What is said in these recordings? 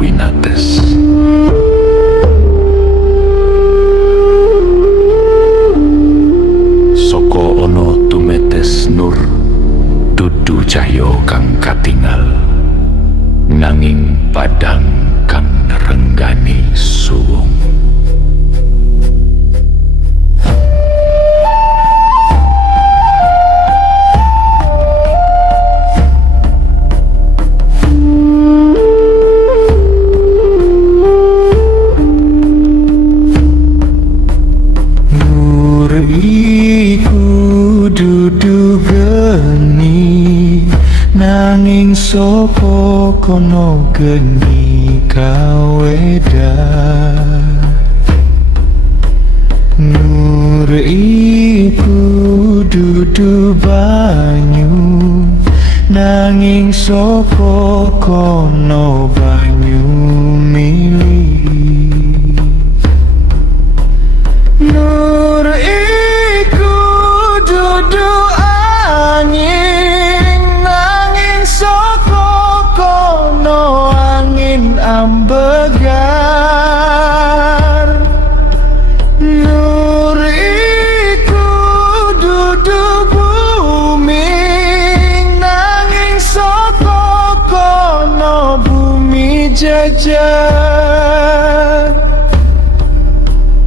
winates. Soko ono tumetes nur, dudu cahyo kang katingal, nanging padang kang renggani suwung. Nanging sapa kono geni kaweda, nur iku dudu banyu, nanging sapa kono banyu mili. Nur iku dudu angin, soko kono angin ambegar. Nur iku dudu bumi, nanging soko kono bumi jajar.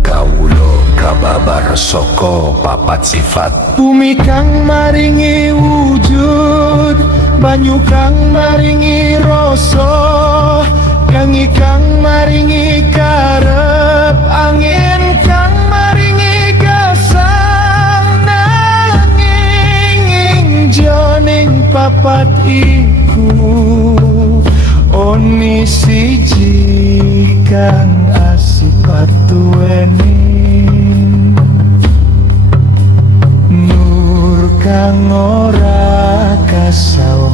Kawula kababar soko papat sifat, bumi kang maringi wujud, banyu kang maringi rasa, gangi kang maringi karep, angin kang maringi gesang. Nanging ing joning papat iku oni siji kang asipat duweni, nur kang ora kasau.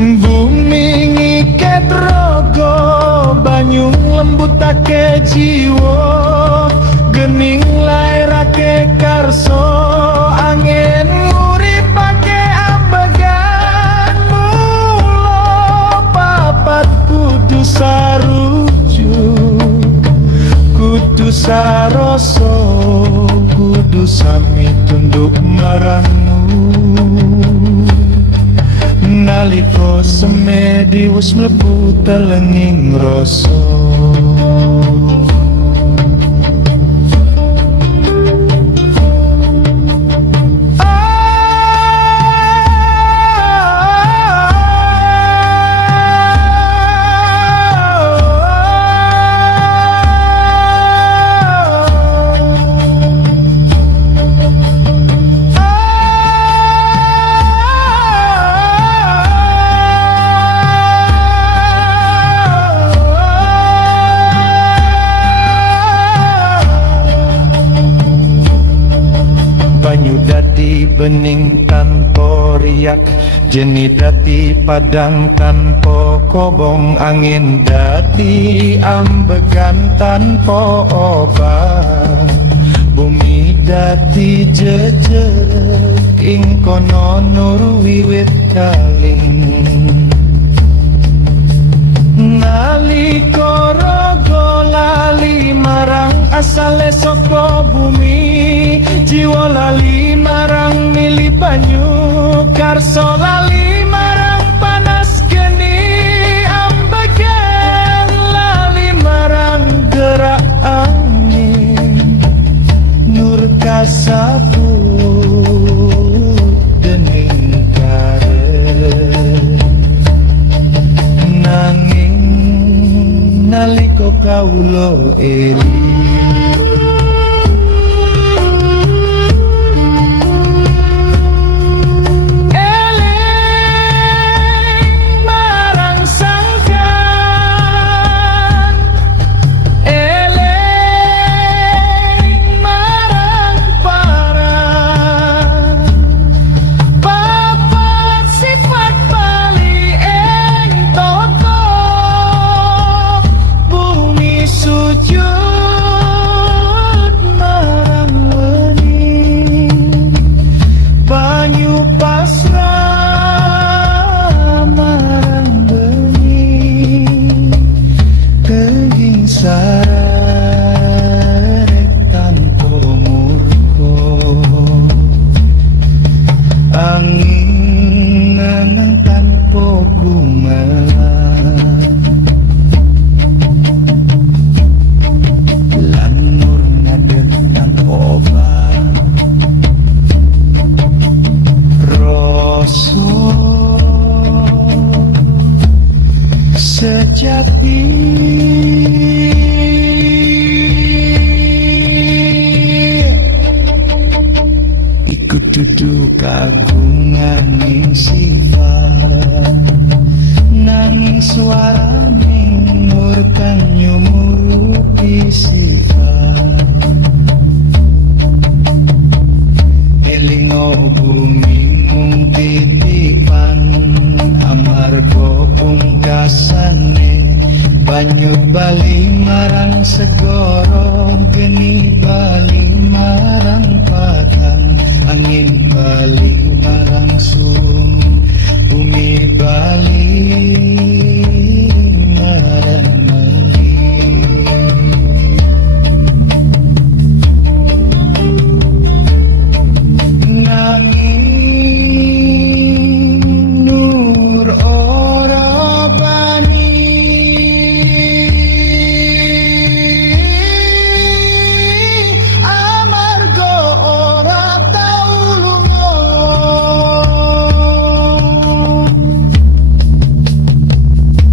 Bumi ngiket rogo, banyu lembutake jiwa, gening lairake karso, angin nguripake ambegan. Mula papat kudu sarujuk, kudu saroso, kudu sami tunduk marangmu. Naliko semedi wis mlebu telenging rasa, banyu dadi bening tanpa riak, jeni dadi padang tanpa kobong, angin dadi ambegan tanpa obat, bumi dadi jejeg ing kono nur wiwit kaling. Nalika raga lali marang asale saka bumi, jiwa lali marang mili banyu, karso lali marang panas geni, ambegan lali marang gerak angin, nur kasabut dening karep. Nanging naliko kawula eling, sujud gemelan lan nur ngadeg obat rasa sejati iku dudu kagunganing sifat nanging suaraning nur kang nyumurupi sifat elingo bumi mung titipan amarga pungkasane banyu bali marang segara geni bali marang padang angin bali marang sum bumi bali marang mali nanging nur ora bani amarga ora tau lunga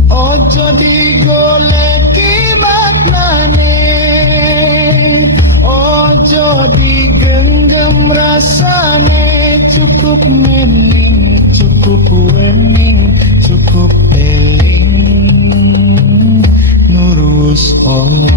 ojo digoleki maknane ojo digenggam rasane cukup mening cukup wening cukup eling nurus Allah